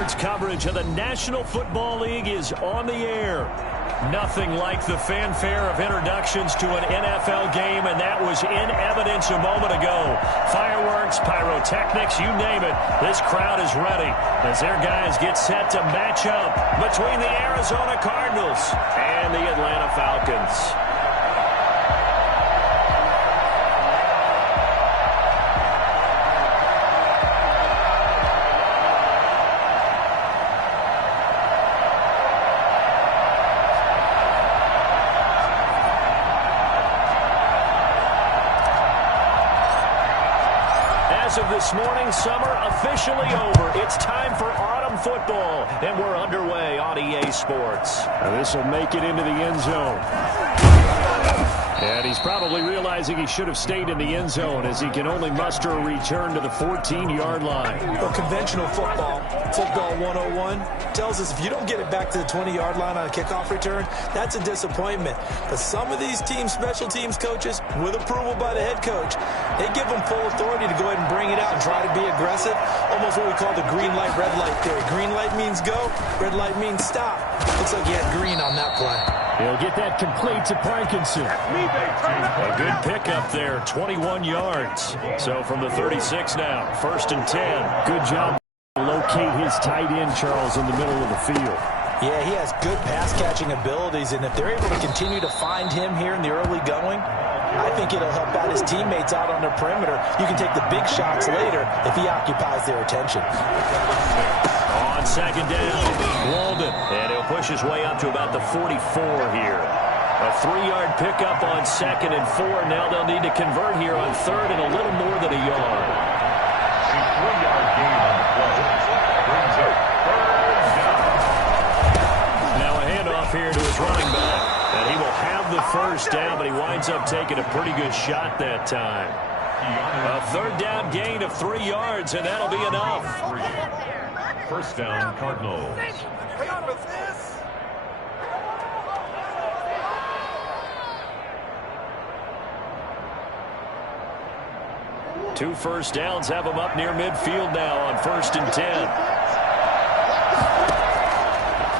Sports coverage of the National Football League is on the air. Nothing like the fanfare of introductions to an NFL game, and that was in evidence a moment ago. Fireworks, pyrotechnics, you name it. This crowd is ready as their guys get set to match up between the Arizona Cardinals and the Atlanta Falcons. As of this morning, summer officially over. It's time for autumn football, and we're underway on EA Sports. This will make it into the end zone. And he's probably realizing he should have stayed in the end zone as he can only muster a return to the 14-yard line. Well, conventional football 101, tells us if you don't get it back to the 20-yard line on a kickoff return, that's a disappointment. But some of these special teams coaches, with approval by the head coach, they give them full authority to go ahead and bring it out and try to be aggressive. Almost what we call the green light, red light theory. Green light means go, red light means stop. Looks like he had green on that play. He'll get that complete to Parkinson. A good pickup there, 21 yards. So from the 36 now, 1st and 10. Good job to locate his tight end, Charles, in the middle of the field. Yeah, he has good pass-catching abilities, and if they're able to continue to find him here in the early going, I think it'll help out his teammates out on the perimeter. You can take the big shots later if he occupies their attention. On 2nd down, Walden, and he'll push his way up to about the 44 here. A 3-yard pickup on 2nd and 4. Now they'll need to convert here on 3rd and a little more than a yard. A 3-yard gain on the play brings up 3rd down. Now a handoff here to his running back, and he will have the 1st down, but he winds up taking a pretty good shot that time. A 3rd down gain of 3 yards, and that'll be enough. 1st down, Cardinals. Two 1st downs have him up near midfield now on 1st and 10.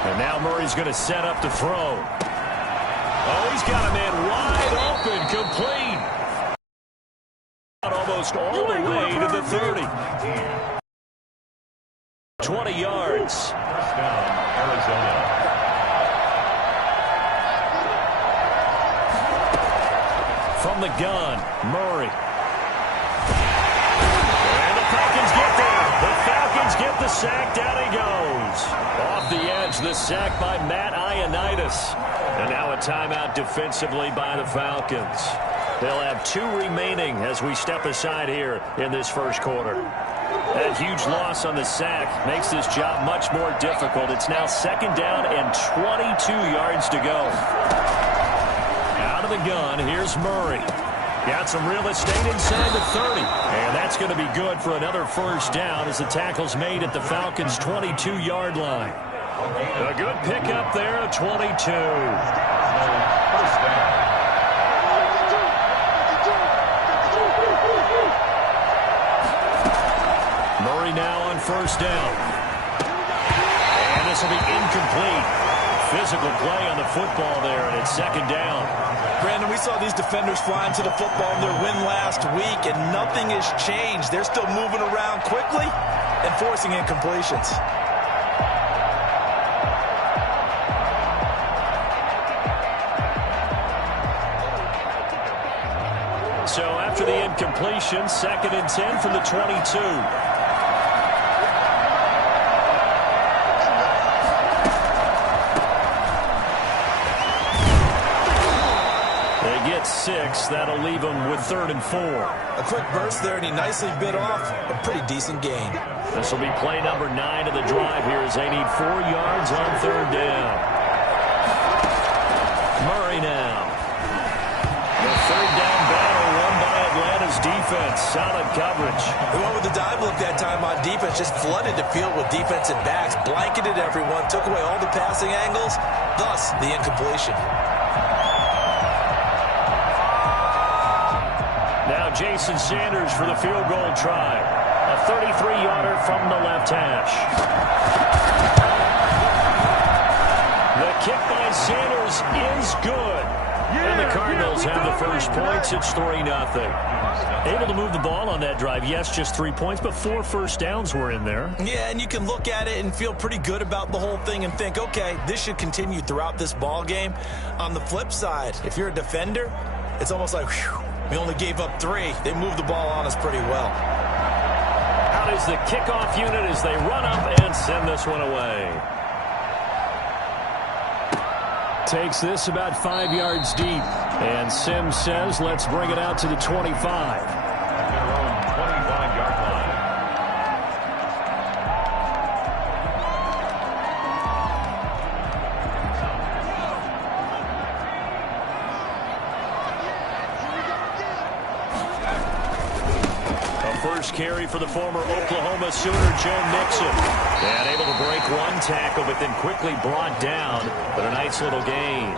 And now Murray's going to set up to throw. Oh, he's got a man wide open, complete. Almost all the way to the 30. 20 yards. 1st down, Arizona. From the gun, Murray. And the Falcons get there. The Falcons get the sack. Down he goes. Off the edge, the sack by Matt Ioannidis. And now a timeout defensively by the Falcons. They'll have 2 remaining as we step aside here in this 1st quarter. That huge loss on the sack makes this job much more difficult. It's now 2nd down and 22 yards to go. Out of the gun, here's Murray. Got some real estate inside the 30. And that's going to be good for another 1st down as the tackle's made at the Falcons' 22-yard line. A good pickup there at 22. 1st down. Murray now on 1st down. And this will be incomplete. Physical play on the football there, and it's 2nd down. Brandon, we saw these defenders flying to the football in their win last week, and nothing has changed. They're still moving around quickly and forcing incompletions. So after the incompletion, 2nd and 10 from the 22. They get 6. That'll leave them with 3rd and 4. A quick burst there, and he nicely bit off a pretty decent gain. This will be play number 9 of the drive here as they need 4 yards on 3rd down. Murray now. The 3rd down battle won by Atlanta's defense. Solid coverage. The one with the dive look that time on defense just flooded the field with defensive backs, blanketed everyone, took away all the passing angles, thus the incompletion. Now Jason Sanders for the field goal try. A 33-yarder from the left hash. by Sanders is good. And the Cardinals have the first points. It's 3-0. Able to move the ball on that drive. Yes, just 3 points, but 4 first downs were in there. Yeah, and you can look at it and feel pretty good about the whole thing and think, okay, this should continue throughout this ball game. On the flip side, if you're a defender, it's almost like, whew, we only gave up 3. They moved the ball on us pretty well. Out is the kickoff unit as they run up and send this one away. Takes this about 5 yards deep. And Sims says, let's bring it out to the 25. Their own 25-yard line. A first carry for the former Oklahoma Sooner, Joe Mixon. And able to break one tackle, but then quickly brought down. But a nice little gain.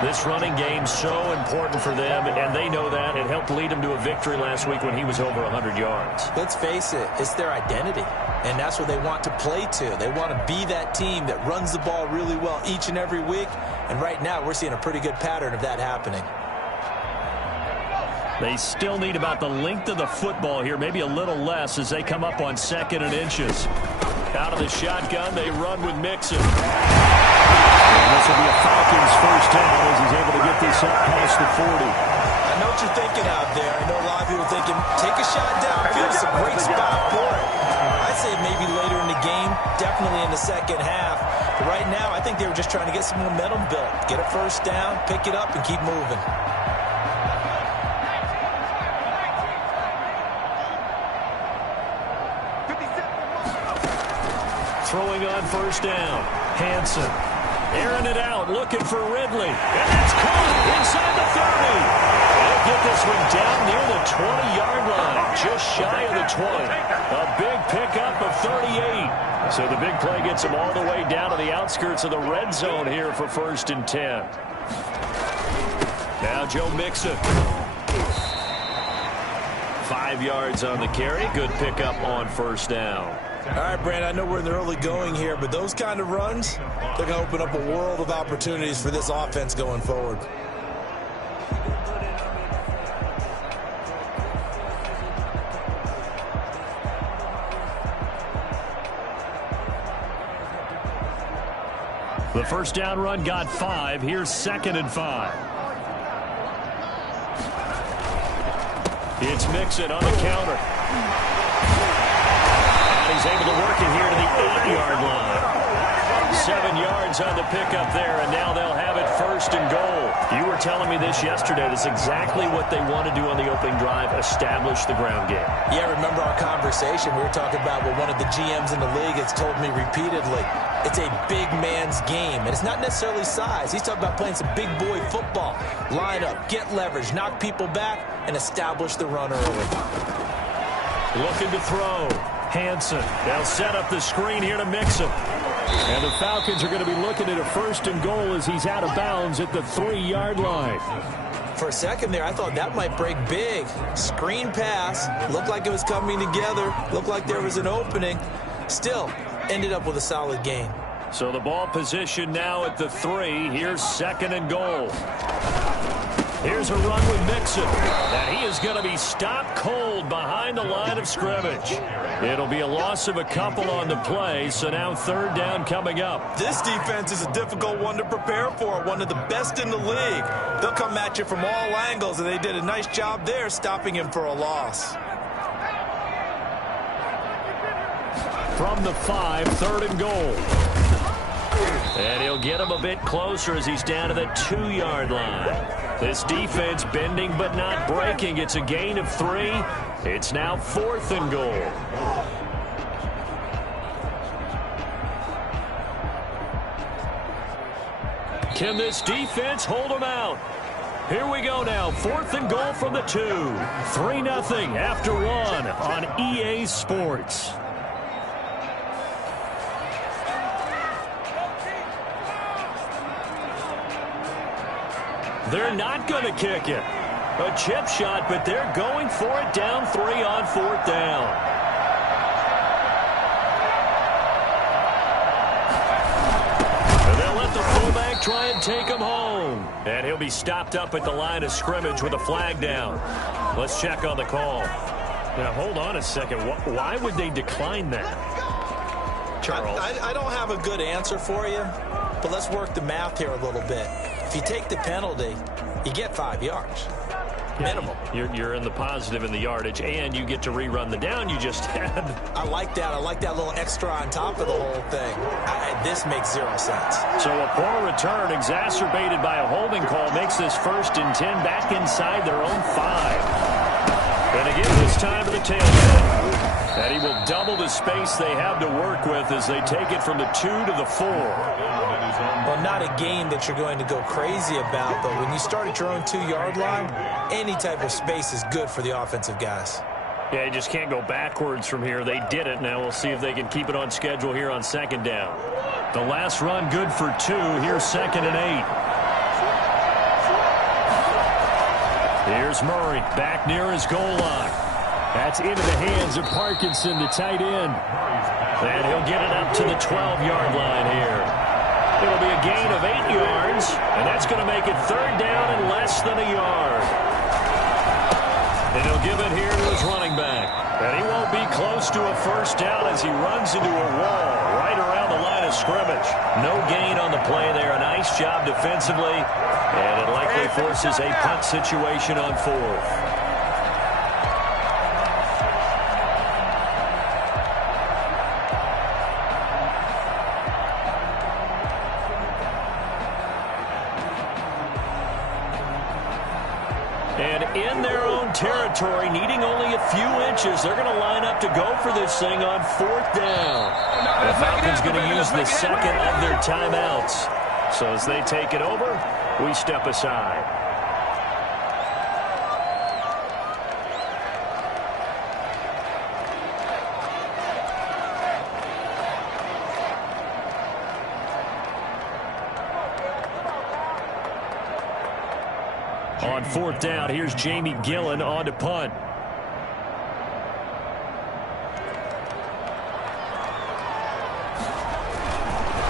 This running game so important for them, and they know that. It helped lead them to a victory last week when he was over 100 yards. Let's face it, it's their identity, and that's what they want to play to. They want to be that team that runs the ball really well each and every week, and right now we're seeing a pretty good pattern of that happening. They still need about the length of the football here, maybe a little less as they come up on 2nd and inches. Out of the shotgun, they run with Mixon. And this will be a Falcons first down as he's able to get this up past the 40. I know what you're thinking out there. I know a lot of people are thinking, take a shot downfield. It's a great spot for it. I'd say maybe later in the game, definitely in the second half. But right now, I think they were just trying to get some momentum built. Get a first down, pick it up, and keep moving. Throwing on first down. Hansen. Airing it out, looking for Ridley. And that's caught inside the 30. They'll get this one down near the 20-yard line. Just shy of the 20. A big pickup of 38. So the big play gets them all the way down to the outskirts of the red zone here for 1st and 10. Now Joe Mixon. 5 yards on the carry. Good pickup on first down. All right, Brand, I know we're in the early going here, but those kind of runs, they're going to open up a world of opportunities for this offense going forward. The first down run got 5. Here's 2nd and 5. It's Mixon on the counter. He's able to work it here to the 8-yard line. 7 yards on the pickup there, and now they'll have it 1st and goal. You were telling me this yesterday. That's exactly what they want to do on the opening drive, establish the ground game. Yeah, remember our conversation. We were talking about what one of the GMs in the league has told me repeatedly. It's a big man's game, and it's not necessarily size. He's talking about playing some big boy football. Line up, get leverage, knock people back, and establish the run early. Looking to throw. Hansen. They'll set up the screen here to Mixon. And the Falcons are going to be looking at a 1st and goal as he's out of bounds at the 3-yard line. For a second there, I thought that might break big. Screen pass. Looked like it was coming together. Looked like there was an opening. Still, ended up with a solid gain. So the ball position now at the 3. Here's 2nd and goal. Here's a run with Mixon. And he is going to be stopped cold behind the line of scrimmage. It'll be a loss of a couple on the play, so now 3rd down coming up. This defense is a difficult one to prepare for, one of the best in the league. They'll come at you from all angles, and they did a nice job there stopping him for a loss. From the 5, 3rd and goal. And he'll get him a bit closer as he's down to the 2-yard line. This defense bending but not breaking. It's a gain of 3. It's now 4th and goal. Can this defense hold them out? Here we go now. 4th and goal from the 2. 3-0 after 1 on EA Sports. They're not going to kick it. A chip shot, but they're going for it down 3 on 4th down. And they'll let the fullback try and take him home. And he'll be stopped up at the line of scrimmage with a flag down. Let's check on the call. Now, hold on a second. Why would they decline that? Charles. I don't have a good answer for you, but let's work the math here a little bit. If you take the penalty, you get 5 yards. Minimum. You're in the positive in the yardage, and you get to rerun the down you just had. I like that. I like that little extra on top of the whole thing. This makes 0 sense. So a poor return exacerbated by a holding call makes this 1st and 10 back inside their own 5. And again, this time to the tailback. And he will double the space they have to work with as they take it from the 2 to the 4. Well, not a game that you're going to go crazy about, but when you start at your own 2-yard line, any type of space is good for the offensive guys. Yeah, you just can't go backwards from here. They did it. Now we'll see if they can keep it on schedule here on 2nd down. The last run good for 2. Here's 2nd and 8. Here's Murray back near his goal line. That's into the hands of Parkinson, the tight end. And he'll get it up to the 12-yard line here. It'll be a gain of 8 yards, and that's going to make it 3rd down and less than a yard. And he'll give it here to his running back. And he won't be close to a 1st down as he runs into a wall right around the line of scrimmage. No gain on the play there. A nice job defensively, and it likely forces a punt situation on 4th. And in their own territory, needing only a few inches, they're going to line up to go for this thing on 4th down. The Falcons going to use the 2nd of their timeouts. So as they take it over, we step aside. On 4th down, here's Jamie Gillen on to punt.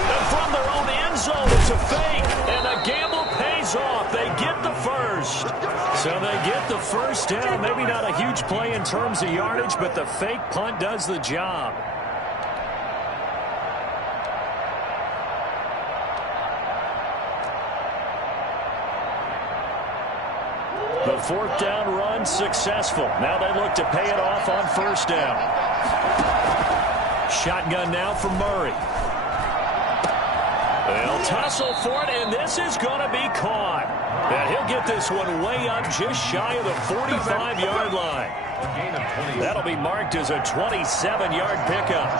And from their own end zone, it's a fake. And the gamble pays off. They get the 1st. So they get the 1st down. Maybe not a huge play in terms of yardage, but the fake punt does the job. The 4th down run successful. Now they look to pay it off on 1st down. Shotgun now for Murray. They'll tussle for it, and this is going to be caught. And he'll get this one way up just shy of the 45-yard line. That'll be marked as a 27-yard pickup.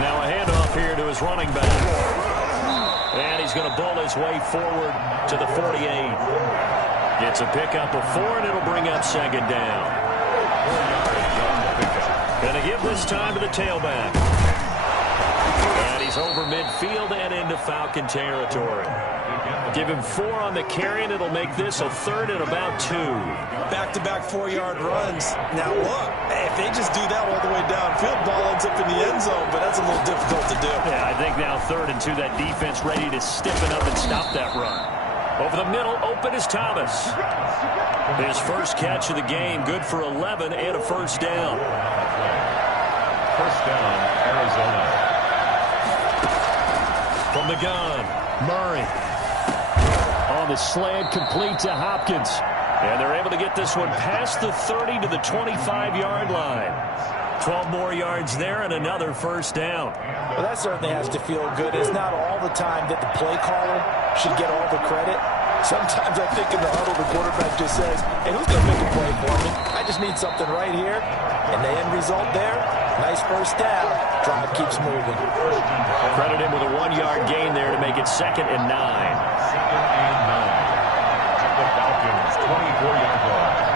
Now a handoff here to his running back. And he's going to bull his way forward to the 48. Gets a pickup of 4, and it'll bring up 2nd down. And to give this time to the tailback. And he's over midfield and into Falcon territory. Give him 4 on the carry, and it'll make this a 3rd and about 2. Back-to-back 4-yard runs. Now, look, if they just do that all the way downfield, ball ends up in the end zone, but that's a little difficult to do. Yeah, I think now 3rd and 2, that defense ready to stiffen up and stop that run. Over the middle, open is Thomas. His 1st catch of the game, good for 11 and a 1st down. 1st down, Arizona. From the gun, Murray. On the slant, complete to Hopkins. And they're able to get this one past the 30 to the 25-yard line. 12 more yards there and another 1st down. Well, that certainly has to feel good. It's not all the time that the play caller should get all the credit. Sometimes I think in the huddle, the quarterback just says, hey, who's going to make a play for me? I just need something right here. And the end result there, nice 1st down. Drive keeps moving. Credit him with a 1-yard gain there to make it 2nd and 9. 2nd and 9. The Falcons, 24-yard line.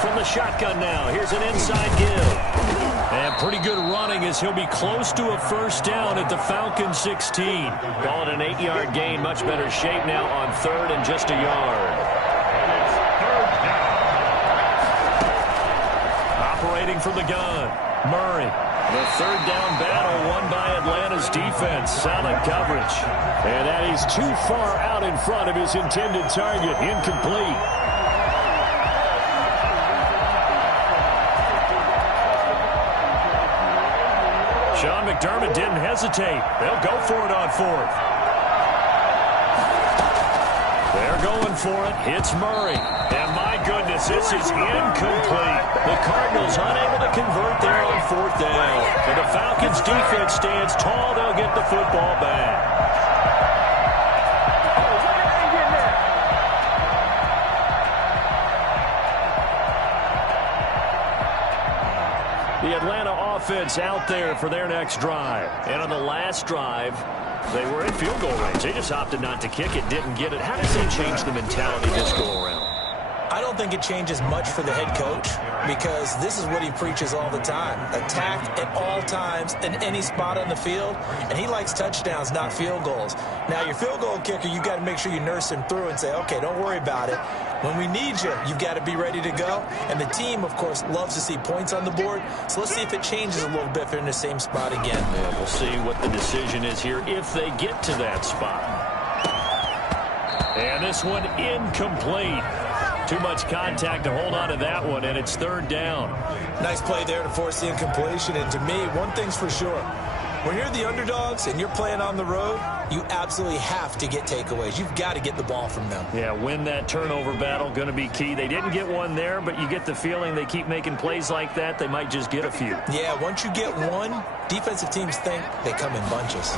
From the shotgun now, here's an inside give. And pretty good running as he'll be close to a 1st down at the Falcons 16. Call it an 8-yard gain, much better shape now on 3rd and just a yard. And it's 3rd down. Operating from the gun. Murray. The third down battle won by Atlanta's defense. Solid coverage. And that is too far out in front of his intended target. Incomplete. Sean McDermott didn't hesitate. They'll go for it on fourth. They're going for it. Hits Murray. And my goodness, this is incomplete. The Cardinals unable to convert there on fourth down. And the Falcons defense stands tall. They'll get the football back. The Atlanta offense out there for their next drive. And on the last drive, they were in field goal range. They just opted not to kick it, didn't get it. How does that change the mentality this go around? I don't think it changes much for the head coach because this is what he preaches all the time. Attack at all times in any spot on the field, and he likes touchdowns, not field goals. Now, your field goal kicker, you've got to make sure you nurse him through and say, okay, don't worry about it. When we need you, you've got to be ready to go. And the team, of course, loves to see points on the board. So let's see if it changes a little bit if they're in the same spot again. Yeah, we'll see what the decision is here if they get to that spot. And this one incomplete. Too much contact to hold on to that one, and it's third down. Nice play there to force the incompletion. And to me, one thing's for sure. When you're the underdogs and you're playing on the road, you absolutely have to get takeaways. You've got to get the ball from them. Yeah, win that turnover battle, going to be key. They didn't get one there, but you get the feeling they keep making plays like that, they might just get a few. Yeah, once you get one, defensive teams think they come in bunches.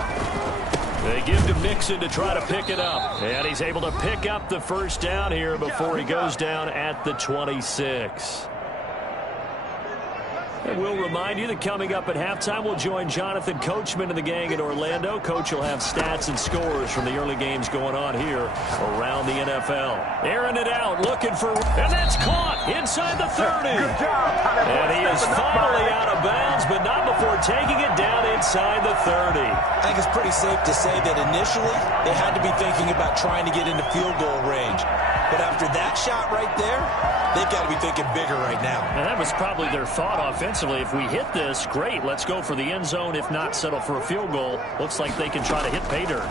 They give to Mixon to try to pick it up. And he's able to pick up the first down here before he goes down at the 26. And we'll remind you that coming up at halftime, we'll join Jonathan Coachman and the gang in Orlando. Coach will have stats and scores from the early games going on here around the NFL. Airing it out, looking for, and that's caught inside the 30. Good job. And he is finally out of bounds, but not before taking it down inside the 30. I think it's pretty safe to say that initially they had to be thinking about trying to get into field goal range. But after that shot right there, they've got to be thinking bigger right now. And that was probably their thought offensively. If we hit this, great, let's go for the end zone. If not, settle for a field goal. Looks like they can try to hit pay dirt.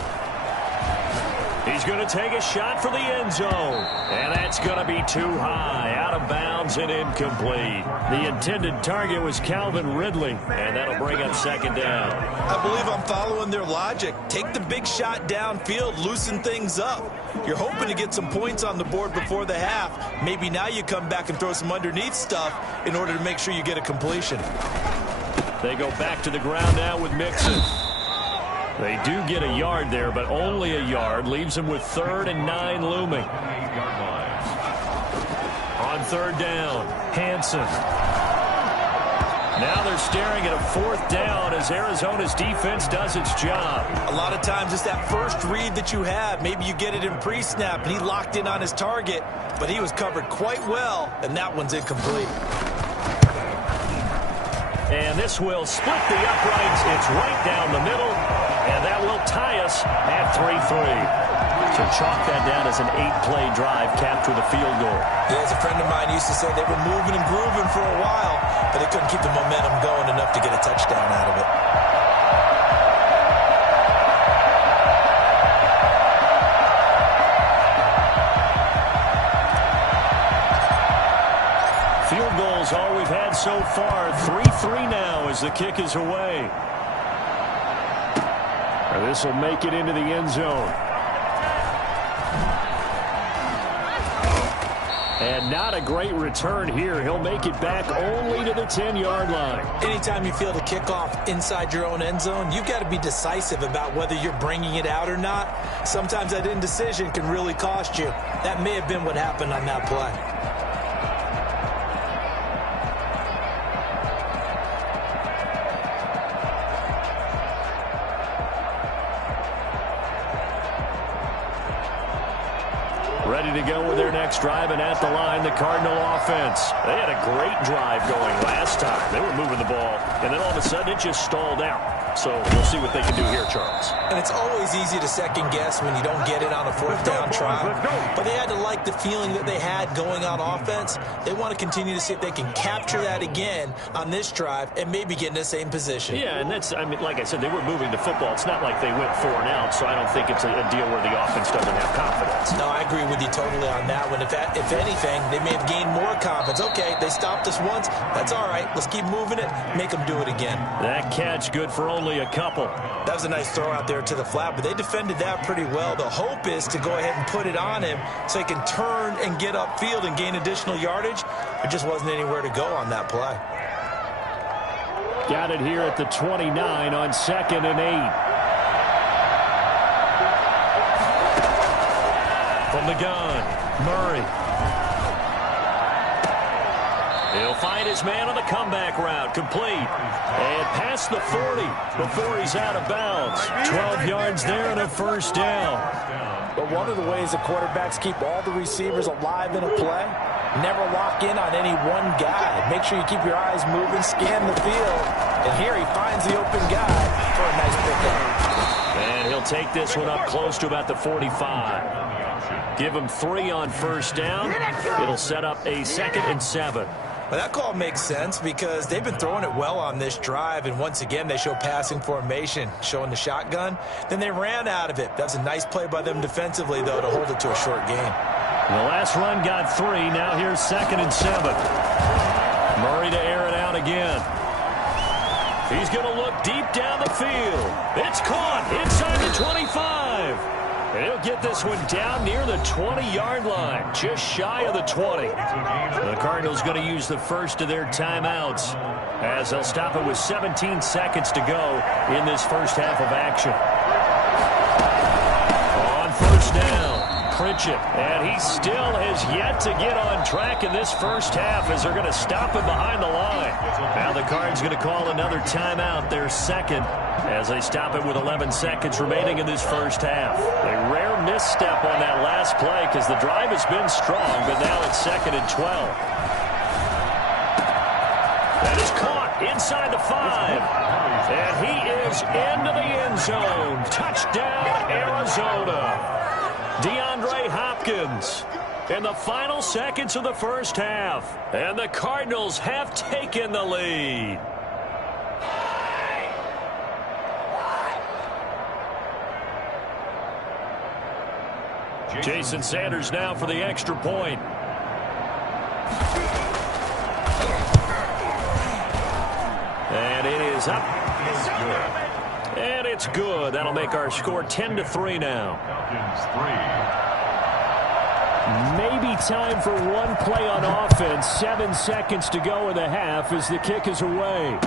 He's going to take a shot for the end zone. And that's going to be too high. Out of bounds and incomplete. The intended target was Calvin Ridley. And that'll bring up second down. I believe I'm following their logic. Take the big shot downfield, loosen things up. You're hoping to get some points on the board before the half. Maybe now you come back and throw some underneath stuff in order to make sure you get a completion. They go back to the ground now with Mixon. They do get a yard there, but only a yard. Leaves them with 3rd and 9 looming. On third down, Hansen. Now they're staring at a 4th down as Arizona's defense does its job. A lot of times it's that first read that you have. Maybe you get it in pre-snap, and he locked in on his target, but he was covered quite well, and that one's incomplete. And this will split the uprights. It's right down the middle, and that will tie us at 3-3. So chalk that down as an 8-play drive capped with a field goal. Yeah, as a friend of mine used to say, they were moving and grooving for a while, but they couldn't keep the momentum going enough to get a touchdown out of it. Field goals all we've had so far. 3-3 now as the kick is away. This will make it into the end zone. And not a great return here. He'll make it back only to the 10-yard line. Anytime you feel the kickoff inside your own end zone, you've got to be decisive about whether you're bringing it out or not. Sometimes that indecision can really cost you. That may have been what happened on that play. Ready to go with their next drive, and at the line, the Cardinal offense. They had a great drive going last time. They were moving the ball, and then all of a sudden it just stalled out. So we'll see what they can do here, Charles. And it's always easy to second guess when you don't get it on a fourth down try. But they had to like the feeling that they had going on offense. They want to continue to see if they can capture that again on this drive and maybe get in the same position. Yeah, and that's, I mean, like I said, they were moving the football. It's not like they went 4 and out, so I don't think it's a deal where the offense doesn't have confidence. No, I agree with you totally on that one. If anything, they may have gained more confidence. Okay, they stopped us once. That's all right. Let's keep moving it. Make them do it again. That catch good for only a couple. That was a nice throw out there to the flat, but they defended that pretty well. The hope is to go ahead and put it on him so he can turn and get upfield and gain additional yardage. There just wasn't anywhere to go on that play. Got it here at the 29 on 2nd and 8. From the gun, Murray. He'll find his man on the comeback route, complete. And past the 40 before he's out of bounds. 12 yards there and a first down. But one of the ways the quarterbacks keep all the receivers alive in a play, never lock in on any one guy. Make sure you keep your eyes moving, scan the field. And here he finds the open guy for a nice pickup. And he'll take this one up close to about the 45. Give him 3 on first down. It'll set up a 2nd and 7. Well, that call makes sense because they've been throwing it well on this drive, and once again they show passing formation, showing the shotgun. Then they ran out of it. That's a nice play by them defensively, though, to hold it to a short gain. The last run got 3. Now here's 2nd and 7. Murray to air it out again. He's going to look deep down the field. It's caught inside the 25. He'll get this one down near the 20-yard line, just shy of the 20. The Cardinals going to use the first of their timeouts as they'll stop it with 17 seconds to go in this first half of action. On first down, Pritchett, and he still has yet to get on track in this first half as they're going to stop him behind the line. Now the Cards going to call another timeout, their second, as they stop it with 11 seconds remaining in this first half. A rare misstep on that last play because the drive has been strong, but now it's 2nd and 12. That is caught inside the 5. And he is into the end zone. Touchdown, Arizona. DeAndre Hopkins in the final seconds of the first half. And the Cardinals have taken the lead. Jason Sanders now for the extra point. And it is up. And it's good. That'll make our score 10-3 now. Maybe time for one play on offense. 7 seconds to go in the half as the kick is away.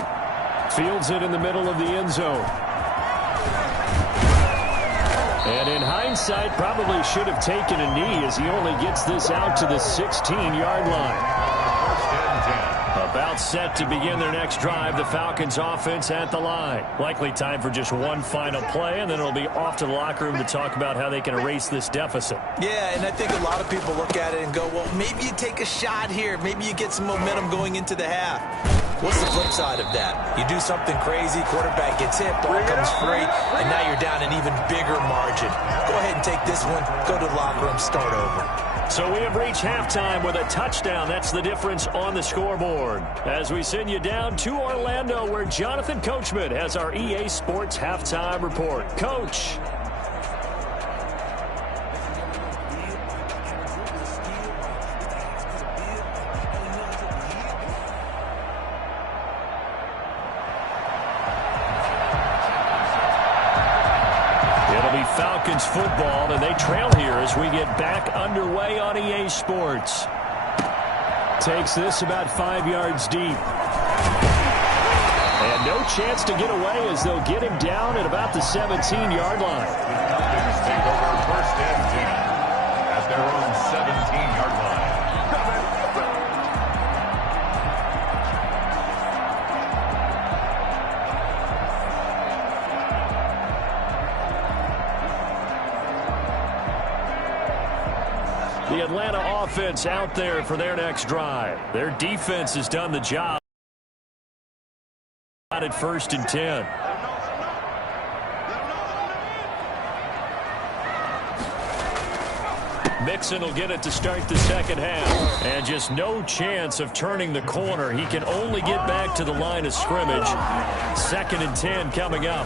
Fields it in the middle of the end zone. And in hindsight, probably should have taken a knee as he only gets this out to the 16-yard line. About set to begin their next drive, the Falcons offense at the line. Likely time for just one final play, and then it'll be off to the locker room to talk about how they can erase this deficit. Yeah, and I think a lot of people look at it and go, well, maybe you take a shot here. Maybe you get some momentum going into the half. What's the flip side of that? You do something crazy, quarterback gets hit, ball comes free, and now you're down an even bigger margin. Go ahead and take this one, go to the locker room, start over. So we have reached halftime with a touchdown. That's the difference on the scoreboard. As we send you down to Orlando, where Jonathan Coachman has our EA Sports Halftime Report. Coach. Falcons football, and they trail here as we get back underway on EA Sports. Takes this about 5 yards deep. And no chance to get away as they'll get him down at about the 17-yard line. Falcons take over 1st and 10 at their own 17-yard line. The Atlanta offense out there for their next drive. Their defense has done the job at 1st and 10. Mixon will get it to start the second half. And just no chance of turning the corner. He can only get back to the line of scrimmage. 2nd and 10 coming up.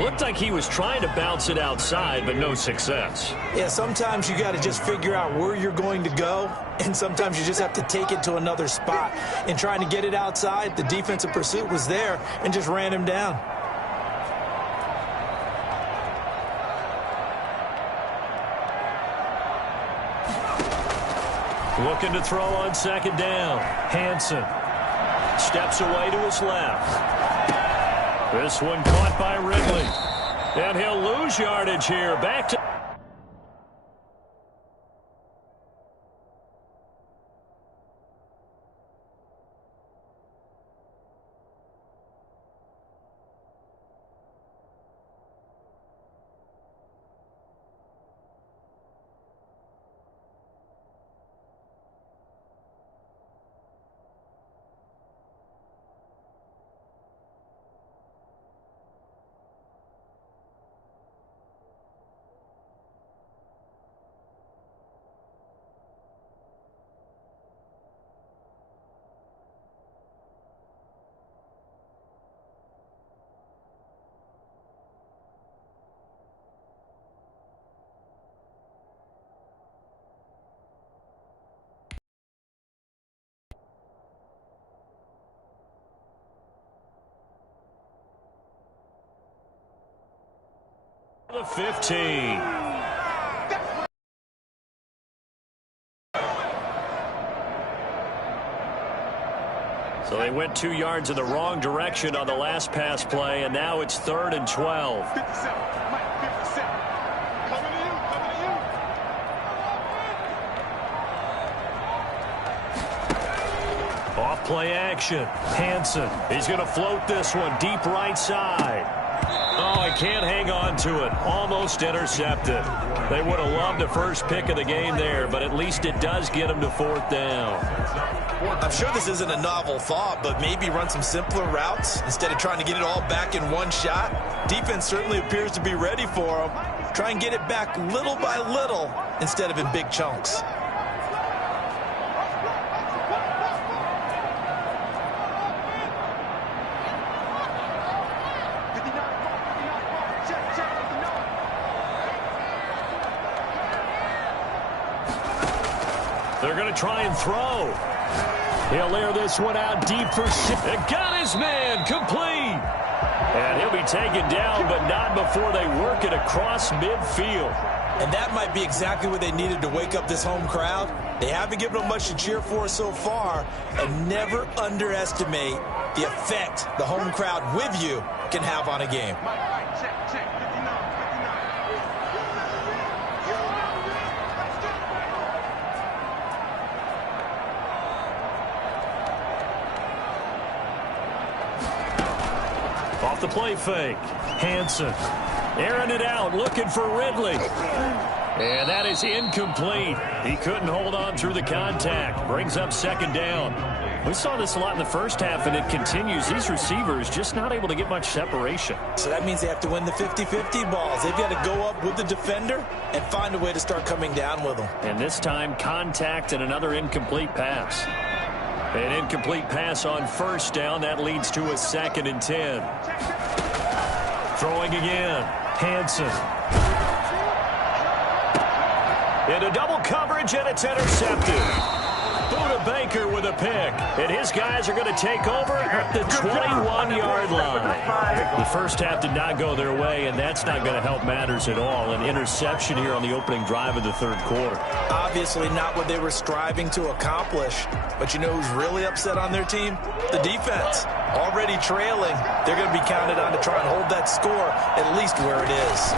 Looked like he was trying to bounce it outside, but no success. Yeah, sometimes you got to just figure out where you're going to go, and sometimes you just have to take it to another spot. In trying to get it outside, the defensive pursuit was there and just ran him down. Looking to throw on 2nd down. Hansen steps away to his left. This one caught by Ridley. And he'll lose yardage here. Back to... the 15. So they went 2 yards in the wrong direction on the last pass play, and now it's 3rd and 12. Off play action. Hansen. He's going to float this one deep right side. Oh, he can't hang on to it. Almost intercepted. They would have loved the first pick of the game there, but at least it does get him to 4th down. I'm sure this isn't a novel thought, but maybe run some simpler routes instead of trying to get it all back in one shot. Defense certainly appears to be ready for him. Try and get it back little by little instead of in big chunks. They're going to try and throw. He'll air this one out deep for six. It got his man complete. And he'll be taken down, but not before they work it across midfield. And that might be exactly what they needed to wake up this home crowd. They haven't given them much to cheer for so far, and never underestimate the effect the home crowd with you can have on a game. Off the play fake. Hansen airing it out, looking for Ridley. And that is incomplete. He couldn't hold on through the contact. Brings up 2nd down. We saw this a lot in the first half, and it continues. These receivers just not able to get much separation. So that means they have to win the 50-50 balls. They've got to go up with the defender and find a way to start coming down with them. And this time, contact and another incomplete pass. An incomplete pass on 1st down. That leads to a 2nd and 10. Throwing again. Hansen. Into double coverage, and it's intercepted. Buda Baker with a pick. And his guys are going to take over at the 21-yard line. The first half did not go their way, and that's not going to help matters at all. An interception here on the opening drive of the 3rd quarter. Obviously not what they were striving to accomplish. But you know who's really upset on their team? The defense. Already trailing. They're going to be counted on to try and hold that score at least where it is.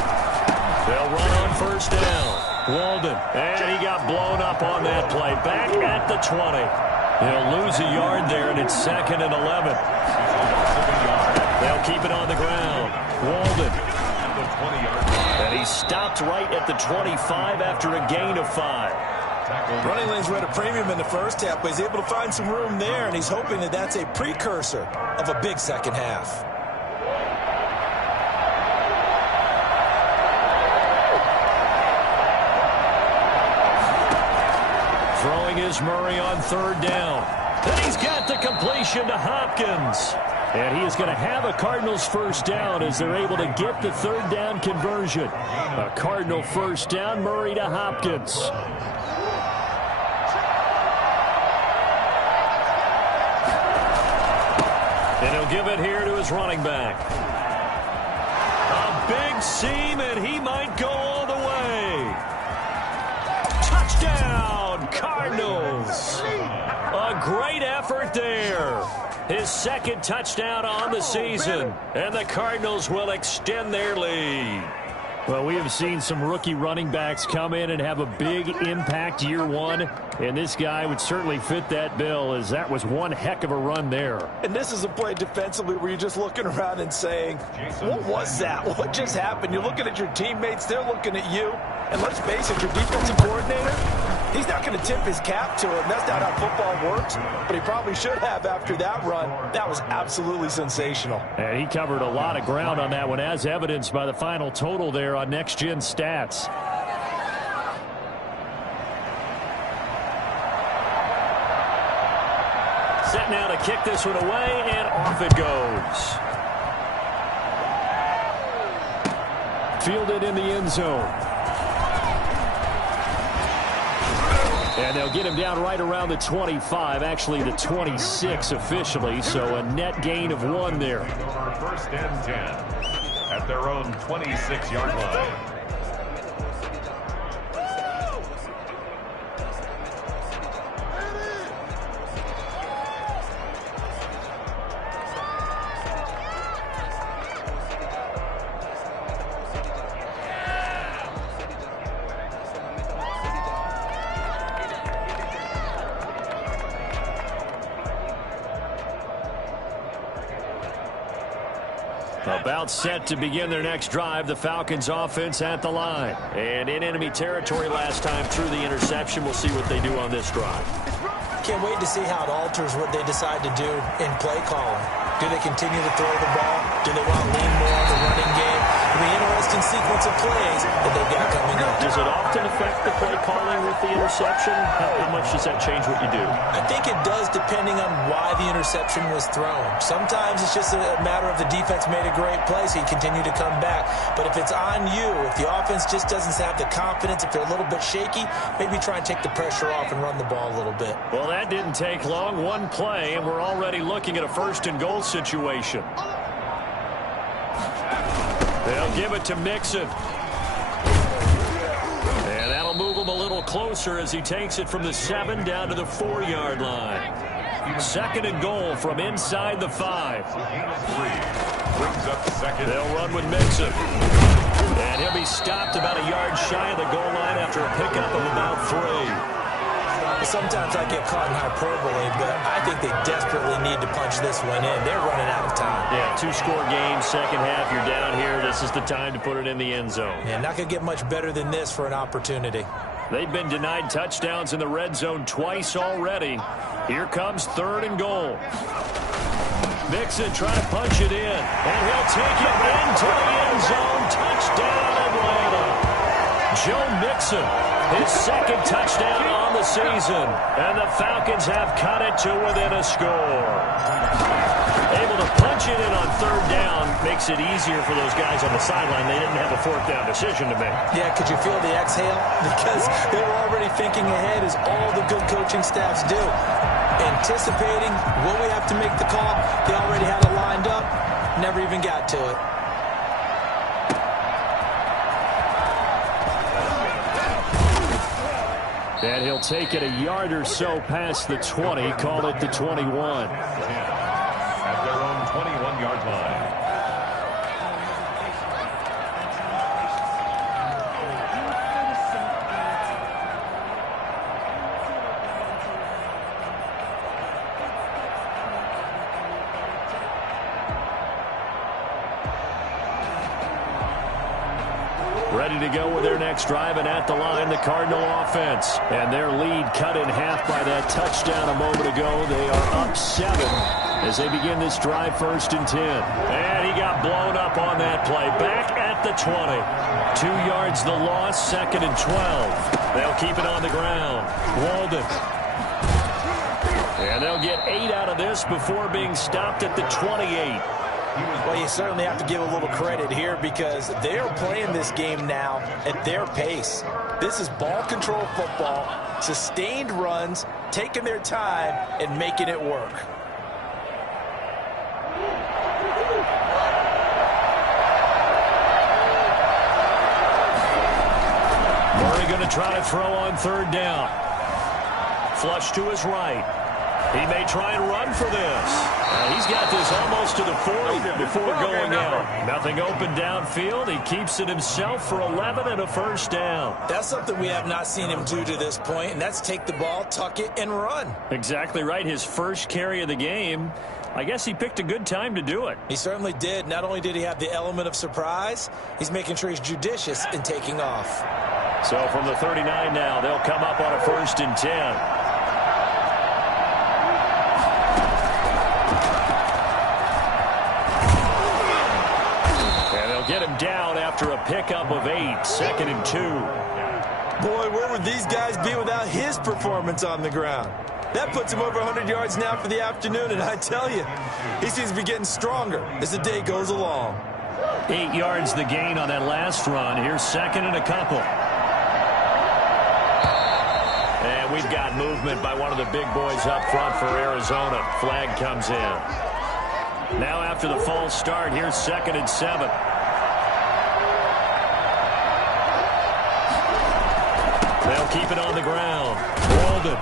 They'll run on 1st down. Walden, and he got blown up on that play. Back at the 20. He'll lose a yard there, and it's 2nd and 11. They'll keep it on the ground. Walden. And he stopped right at the 25 after a gain of 5. Running lanes were at a premium in the first half, but he's able to find some room there, and he's hoping that that's a precursor of a big second half. throwing is Murray on third down. And he's got the completion to Hopkins. And he is going to have a Cardinals first down as they're able to get the third down conversion. A Cardinal first down, Murray to Hopkins. And he'll give it here to his running back. A big seam, and he might go all the way. Touchdown, Cardinals. A great effort there. His second touchdown on the season, and the Cardinals will extend their lead. Well, we have seen some rookie running backs come in and have a big impact year one, and this guy would certainly fit that bill, as that was one heck of a run there. And this is a play defensively where you're just looking around and saying, what was that? What just happened? You're looking at your teammates, they're looking at you, and let's face it, your defensive coordinator, he's not going to tip his cap to him. That's not how football works, but he probably should have after that run. That was absolutely sensational. And he covered a lot of ground on that one, as evidenced by the final total there on Next Gen Stats. Set now to kick this one away, and off it goes. Fielded in the end zone. And they'll get him down right around the 25, actually the 26 officially, so a net gain of 1 there. First and 10 at their own 26-yard line. About set to begin their next drive. The Falcons offense at the line. And in enemy territory last time through the interception. We'll see what they do on this drive. Can't wait to see how it alters what they decide to do in play calling. Do they continue to throw the ball? Do they want to lean more on the running game? The interesting sequence of plays that they've got coming up. Does it often affect the play calling with the interception? How much does that change what you do? I think it does, depending on why the interception was thrown. Sometimes it's just a matter of the defense made a great play, so you continue to come back. But if it's on you, if the offense just doesn't have the confidence, if they're a little bit shaky, maybe try and take the pressure off and run the ball a little bit. Well, that didn't take long. One play, and we're already looking at a first and goal situation. They'll give it to Mixon. And that'll move him a little closer as he takes it from the 7 down to the 4-yard line. Second and goal from inside the 5. Brings up second. They'll run with Mixon. And he'll be stopped about a yard shy of the goal line after a pickup of about 3. Sometimes I get caught in hyperbole, but I think they desperately need to punch this one in. They're running out of time. Yeah, 2-score game, second half, you're down here. This is the time to put it in the end zone. Yeah, not going to get much better than this for an opportunity. They've been denied touchdowns in the red zone twice already. Here comes third and goal. Mixon trying to punch it in, and he'll take it into the end zone. Touchdown, Atlanta. Joe Mixon, his second touchdown on the season, and the Falcons have cut it to within a score. Able to punch it in on third down makes it easier for those guys on the sideline. They didn't have a fourth down decision to make. Yeah, could you feel the exhale? Because they were already thinking ahead, as all the good coaching staffs do. Anticipating, will we have to make the call? They already had it lined up, never even got to it. And he'll take it a yard or so past the 20, call it the 21. At their own 21-yard line. Ready to go with their next drive, and at the line, the Cardinal offense. And their lead cut in half by that touchdown a moment ago. They are up 7 as they begin this drive, first and 10. And he got blown up on that play. Back at the 20. 2 yards the loss, second and 12. They'll keep it on the ground. Walden And they'll get 8 out of this before being stopped at the 28. Well, you certainly have to give a little credit here because they're playing this game now at their pace. This is ball control football, sustained runs, taking their time and making it work. Murray going to try to throw on 3rd down. Flush to his right. He may try and run for this. He's got this almost to the 40 before going out. Nothing open downfield. He keeps it himself for 11 and a 1st down. That's something we have not seen him do to this point, and that's take the ball, tuck it, and run. Exactly right. His first carry of the game. I guess he picked a good time to do it. He certainly did. Not only did he have the element of surprise, he's making sure he's judicious in taking off. So from the 39 now, they'll come up on a 1st and 10. Get him down after a pickup of 8, 2nd and 2. Boy, where would these guys be without his performance on the ground? That puts him over 100 yards now for the afternoon, and I tell you, he seems to be getting stronger as the day goes along. 8 yards the gain on that last run. Here's 2nd and a couple. And we've got movement by one of the big boys up front for Arizona. Flag comes in. Now after the false start, here's 2nd and 7. They'll keep it on the ground. Walden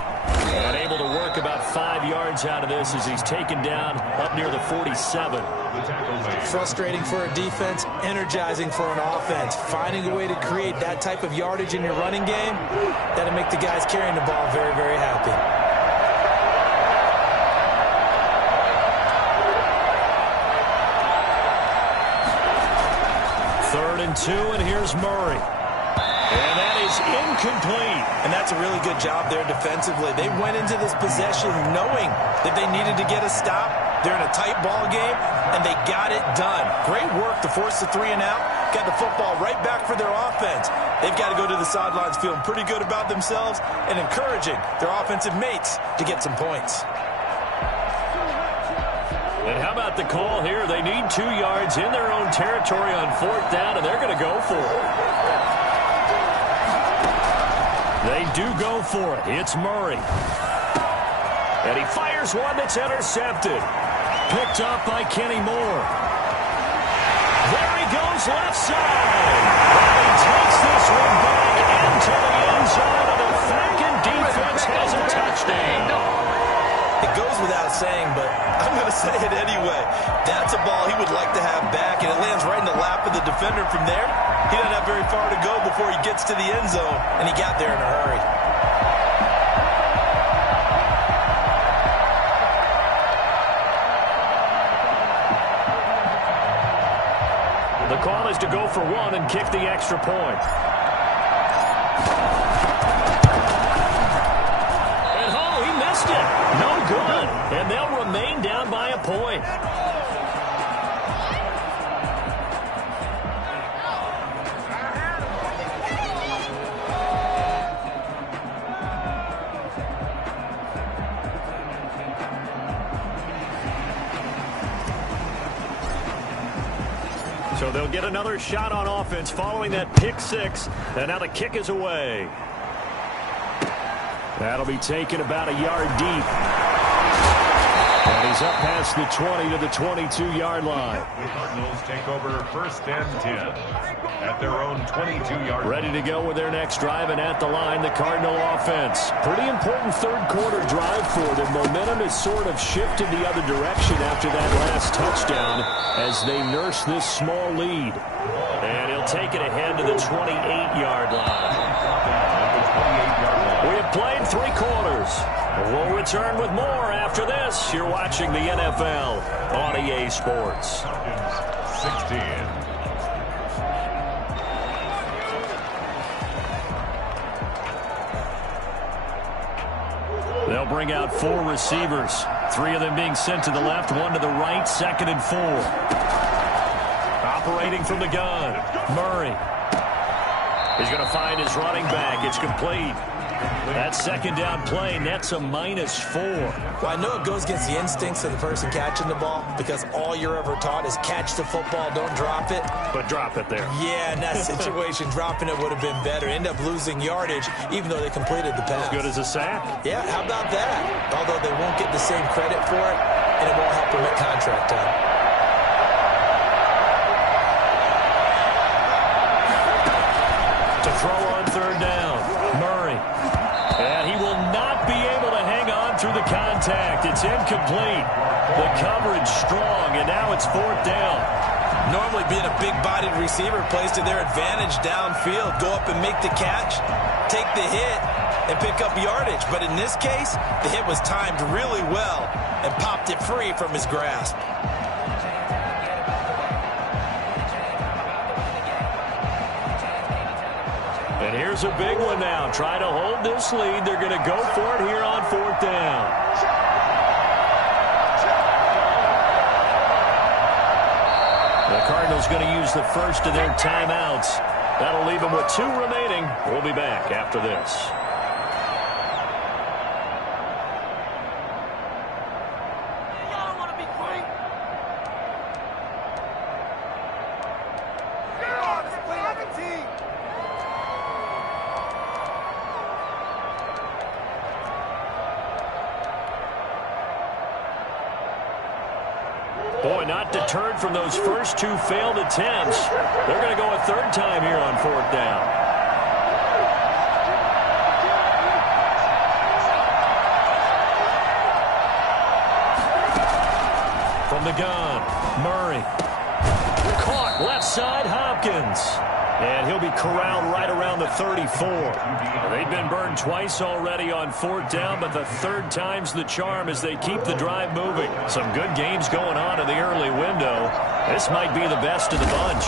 unable to work about 5 yards out of this as he's taken down up near the 47. Frustrating for a defense, energizing for an offense. Finding a way to create that type of yardage in your running game, that'll make the guys carrying the ball very, very happy. Third and 2, and here's Murray. And that is incomplete. And that's a really good job there defensively. They went into this possession knowing that they needed to get a stop. They're in a tight ball game, and they got it done. Great work to force the 3 and out. Got the football right back for their offense. They've got to go to the sidelines feeling pretty good about themselves and encouraging their offensive mates to get some points. And how about the call here? They need 2 yards in their own territory on 4th down, and they're going to go for it. They do go for it. It's Murray. And he fires one that's intercepted. Picked up by Kenny Moore. There he goes left side. And he takes this one back into the end zone, and the Falcon defense has a touchdown. It goes without saying, but I'm going to say it anyway. That's a ball he would like to have back, and it lands right in the lap of the defender from there. He doesn't have very far to go before he gets to the end zone, and he got there in a hurry. The call is to go for 1 and kick the extra point. And he missed it. No good. And they'll remain down by a point. So they'll get another shot on offense following that pick 6. And now the kick is away. That'll be taken about a yard deep. And he's up past the 20 to the 22-yard line. The Cardinals take over 1st and 10 at their own 22-yard line. Ready to go with their next drive, and at the line, the Cardinal offense. Pretty important third-quarter drive for them. Momentum has sort of shifted the other direction after that last touchdown as they nurse this small lead. And he'll take it ahead to the 28-yard line. We have played 3 quarters. We'll return with more after this. You're watching the NFL on EA Sports. 16. They'll bring out 4 receivers. 3 of them being sent to the left, 1 to the right, 2nd and 4. Operating from the gun, Murray. He's going to find his running back. It's complete. That second down play nets a -4. Well, I know it goes against the instincts of the person catching the ball because all you're ever taught is catch the football, don't drop it. But drop it there. Yeah, in that situation, dropping it would have been better. End up losing yardage even though they completed the pass. As good as a sack. Yeah, how about that? Although they won't get the same credit for it, and it won't help them at contract time. To throw on third down, Murray. And he will not be able to hang on through the contact. It's incomplete. The coverage strong, and now it's fourth down. Normally being a big-bodied receiver plays to their advantage downfield. Go up and make the catch, take the hit, and pick up yardage. But in this case, the hit was timed really well and popped it free from his grasp. And here's a big one now. Try to hold this lead. They're going to go for it here on fourth down. The Cardinals going to use the first of their timeouts. That'll leave them with 2 remaining. We'll be back after this. Boy, not deterred from those first 2 failed attempts. They're going to go a third time here on fourth down. From the gun, Murray. Caught left side, Hopkins. And he'll be corralled right around the 34. They've been burned twice already on fourth down, but the third time's the charm as they keep the drive moving. Some good games going on in the early window. This might be the best of the bunch.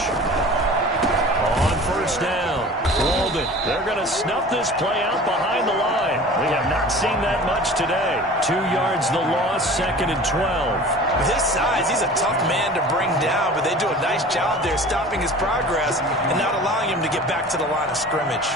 On first down, Walden. They're going to snuff this play out behind the line. We have not seen that much today. 2 yards the loss, 2nd and 12. With his size, he's a tough man to bring down, but they do a nice job there stopping his progress and not allowing him to get back to the line of scrimmage.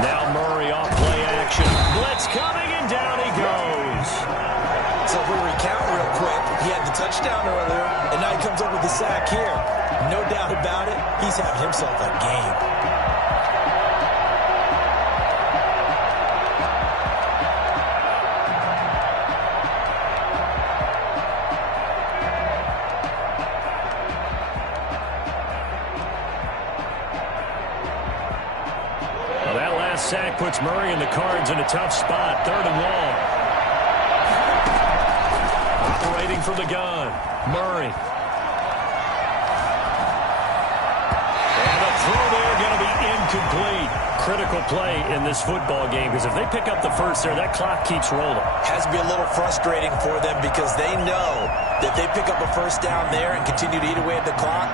Now Murray off play action. Blitz coming, and down he goes. So if we recount real quick, he had the touchdown earlier, and now he comes up with the sack here. No doubt about it, he's having himself a game. Well, that last sack puts Murray and the Cards in a tough spot. 3rd and long. Operating from the gun, Murray. And the throw there going to be incomplete. Critical play in this football game because if they pick up the first there, that clock keeps rolling. Has to be a little frustrating for them because they know that if they pick up a first down there and continue to eat away at the clock,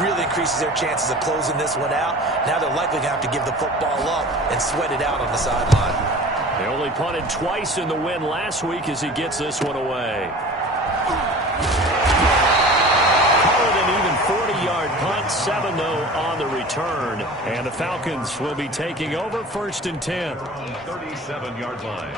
really increases their chances of closing this one out. Now they're likely going to have to give the football up and sweat it out on the sideline. They only punted twice in the win last week as he gets this one away. Call it an even 40-yard punt, 7 though on the return. And the Falcons will be taking over 1st and 10. 37-yard line.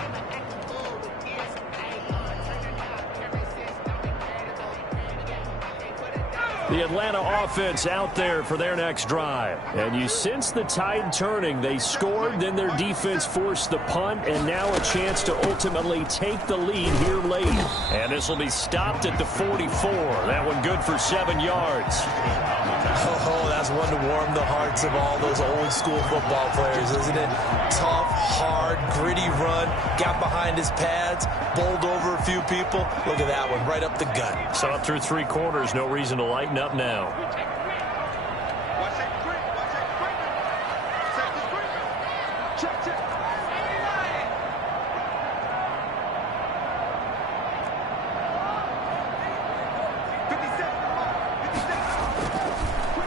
The Atlanta offense out there for their next drive. And you sense the tide turning. They scored, then their defense forced the punt, and now a chance to ultimately take the lead here late. And this will be stopped at the 44. That one good for 7 yards. Oh, that's one to warm the hearts of all those old-school football players, isn't it? Tough, hard, gritty run, got behind his pads, bowled over a few people. Look at that one, right up the gut. Saw it through 3 quarters, no reason to lighten up now.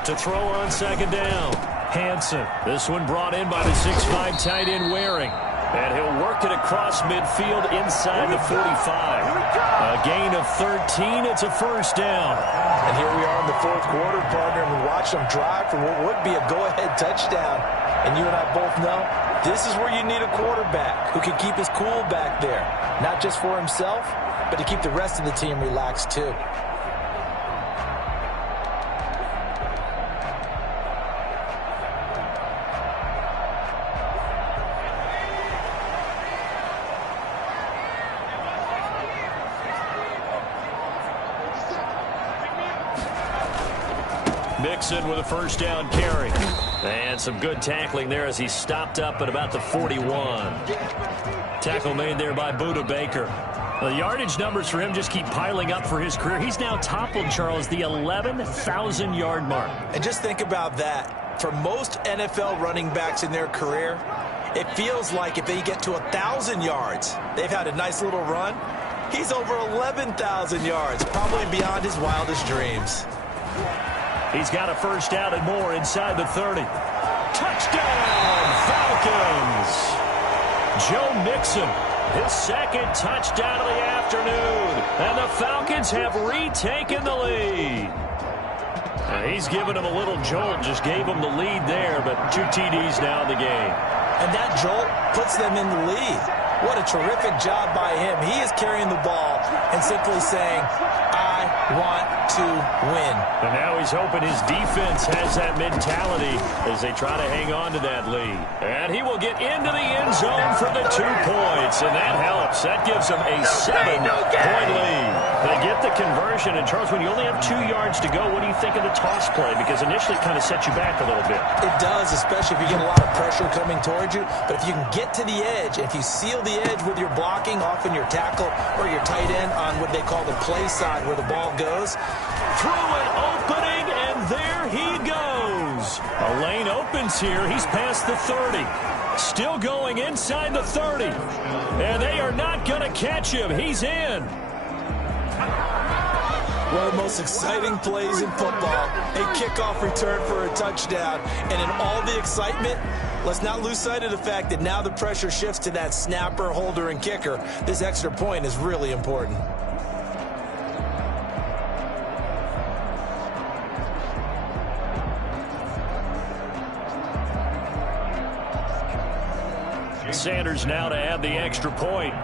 To throw on second down. Hansen. This one brought in by the 6'5" tight end Waring. And he'll work it across midfield inside the 45. A gain of 13. It's a first down. And here we are in the fourth quarter, partner, and we watch them drive for what would be a go-ahead touchdown. And you and I both know this is where you need a quarterback who can keep his cool back there. Not just for himself, but to keep the rest of the team relaxed too. Mixon with a first down carry. And some good tackling there as he stopped up at about the 41. Tackle made there by Budda Baker. The yardage numbers for him just keep piling up for his career. He's now toppled, Charles, the 11,000-yard mark. And just think about that. For most NFL running backs in their career, it feels like if they get to 1,000 yards, they've had a nice little run. He's over 11,000 yards, probably beyond his wildest dreams. He's got a first down and more inside the 30. Touchdown, Falcons! Joe Mixon, his second touchdown of the afternoon. And the Falcons have retaken the lead. He's given him a little jolt, just gave him the lead there, but 2 TDs now in the game. And that jolt puts them in the lead. What a terrific job by him. He is carrying the ball and simply saying, I want to win. And now he's hoping his defense has that mentality as they try to hang on to that lead. And he will get into the end zone for the 2 points, and that helps. That gives him a 7-point lead. They get the conversion, and Charles, when you only have 2 yards to go, what do you think of the toss play? Because initially it kind of sets you back a little bit. It does, especially if you get a lot of pressure coming towards you. But if you can get to the edge, if you seal the edge with your blocking, often your tackle or your tight end on what they call the play side where the ball goes, through an opening, and there he goes. A lane opens here. He's past the 30. Still going inside the 30. And they are not going to catch him. He's in. One of the most exciting plays in football, a kickoff return for a touchdown. And in all the excitement, let's not lose sight of the fact that now the pressure shifts to that snapper, holder, and kicker. This extra point is really important. Sanders now to add the extra point.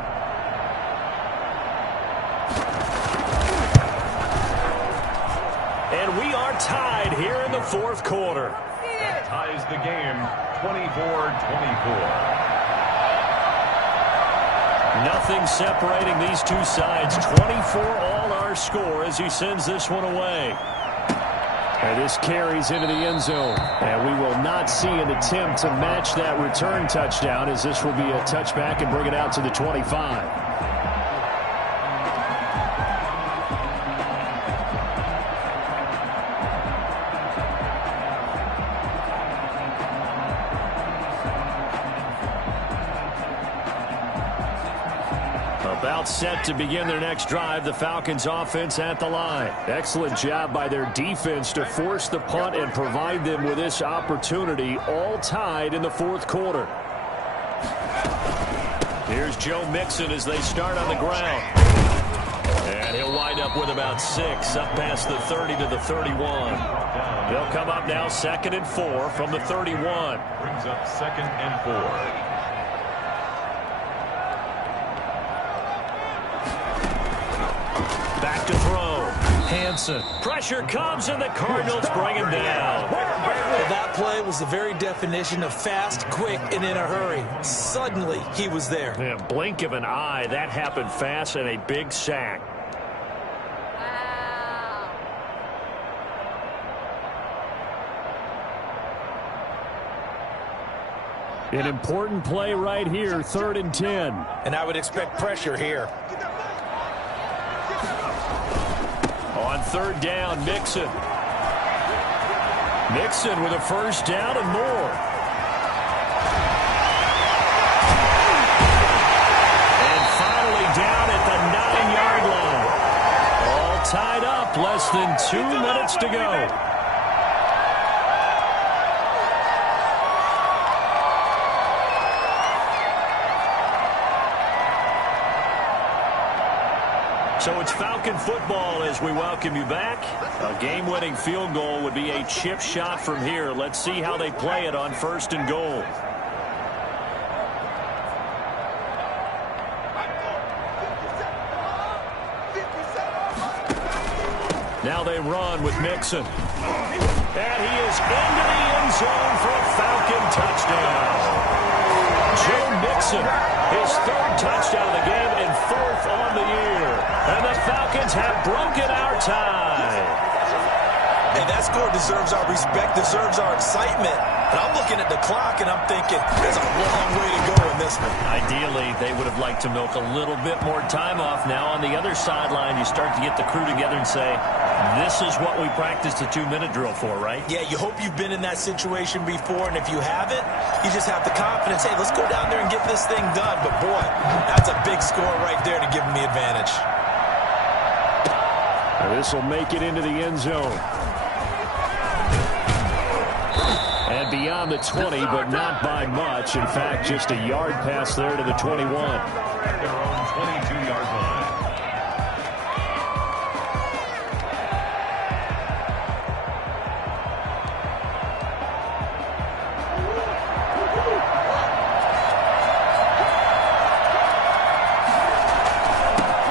And we are tied here in the fourth quarter. That ties the game 24-24. Nothing separating these two sides. 24 all our score as he sends this one away. And this carries into the end zone. And we will not see an attempt to match that return touchdown, as this will be a touchback and bring it out to the 25. About set to begin their next drive. The Falcons offense at the line. Excellent job by their defense to force the punt and provide them with this opportunity, all tied in the fourth quarter. Here's Joe Mixon as they start on the ground. And he'll wind up with about 6, up past the 30 to the 31. They'll come up now 2nd and 4 from the 31. Brings up 2nd and 4. Back to throw. Hansen. Pressure comes, and the Cardinals bring him down. Well, that play was the very definition of fast, quick, and in a hurry. Suddenly, he was there. Yeah, blink of an eye. That happened fast, and a big sack. An important play right here, 3rd and 10. And I would expect pressure here. On 3rd down, Mixon. Mixon with a first down and more. And finally down at the 9-yard line. All tied up, less than 2 minutes to go. So it's Falcon football as we welcome you back. A game-winning field goal would be a chip shot from here. Let's see how they play it on 1st and goal. Now they run with Mixon. And he is into the end zone for a Falcon touchdown. Joe Mixon, his 3rd touchdown of the game and 4th on the year. And the Falcons have broken our tie. And that score deserves our respect, deserves our excitement. And I'm looking at the clock, and I'm thinking, there's a long way to go in this one. Ideally, they would have liked to milk a little bit more time off. Now on the other sideline, you start to get the crew together and say, this is what we practiced a 2-minute drill for, right? Yeah, you hope you've been in that situation before, and if you haven't, you just have the confidence, hey, let's go down there and get this thing done. But, boy, that's a big score right there to give them the advantage. This will make it into the end zone. And beyond the 20, but not by much. In fact, just a yard pass there to the 21. Their own 22-yard line.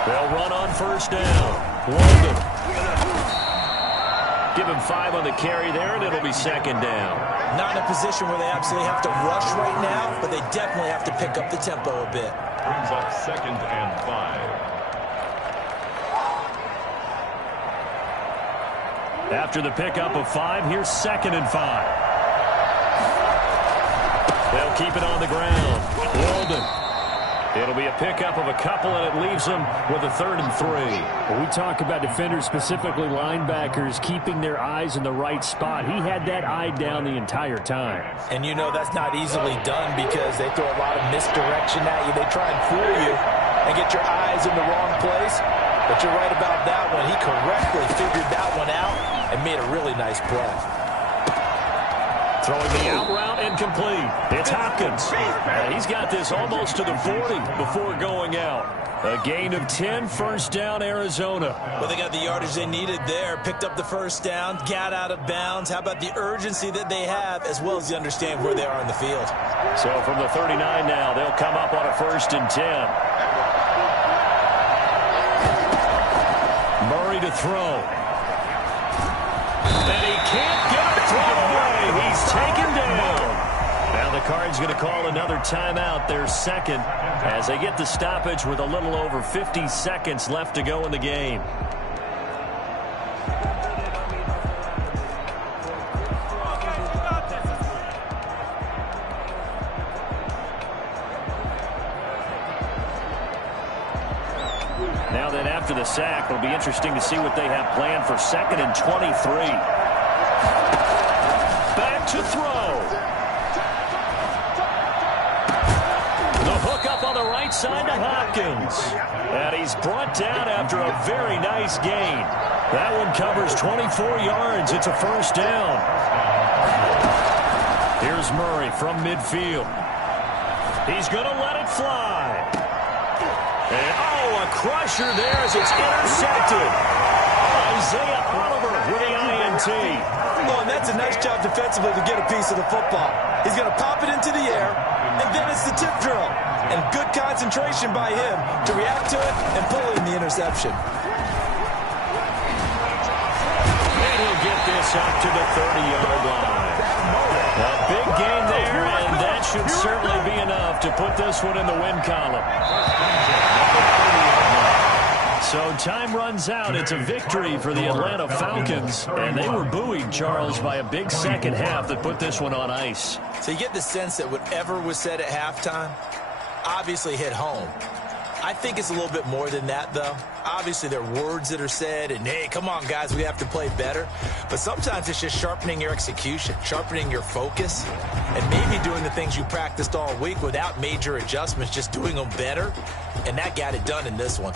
They'll run on 1st down. Walden. Give him 5 on the carry there, and it'll be 2nd down. Not in a position where they absolutely have to rush right now, but they definitely have to pick up the tempo a bit. Brings up 2nd and 5. After the pickup of 5, here's 2nd and 5. They'll keep it on the ground. Walden. It'll be a pickup of a couple, and it leaves them with a 3rd and 3. When we talk about defenders, specifically linebackers, keeping their eyes in the right spot, he had that eye down the entire time. And you know that's not easily done because they throw a lot of misdirection at you. They try and fool you and get your eyes in the wrong place. But you're right about that one. He correctly figured that one out and made a really nice play. Throwing the out route incomplete. It's Hopkins. He's got this almost to the 40 before going out. A gain of 10, 1st down, Arizona. Well, they got the yardage they needed there. Picked up the 1st down, got out of bounds. How about the urgency that they have as well as you understand where they are on the field? So from the 39 now, they'll come up on a 1st and 10. Murray to throw. And he can't get a throw away. He's taken down. Now the Cards going to call another timeout, their 2nd, as they get the stoppage with a little over 50 seconds left to go in the game. Now then, after the sack, it'll be interesting to see what they have planned for 2nd and 23. Back to throw. The hook up on the right side to Hopkins. And he's brought down after a very nice gain. That one covers 24 yards. It's a 1st down. Here's Murray from midfield. He's going to let it fly. And, a crusher there as it's intercepted. Isaiah Oliver with the INT. Oh, and that's a nice job defensively to get a piece of the football. He's going to pop it into the air, and then it's the tip drill. And good concentration by him to react to it and pull in the interception. And he'll get this up to the 30-yard line. A big gain there, and that should certainly be enough to put this one in the win column. So time runs out. It's a victory for the Atlanta Falcons. And they were buoyed, Charles, by a big second half that put this one on ice. So you get the sense that whatever was said at halftime obviously hit home. I think it's a little bit more than that, though. Obviously, there are words that are said, and, hey, come on, guys, we have to play better. But sometimes it's just sharpening your execution, sharpening your focus, and maybe doing the things you practiced all week without major adjustments, just doing them better. And that got it done in this one.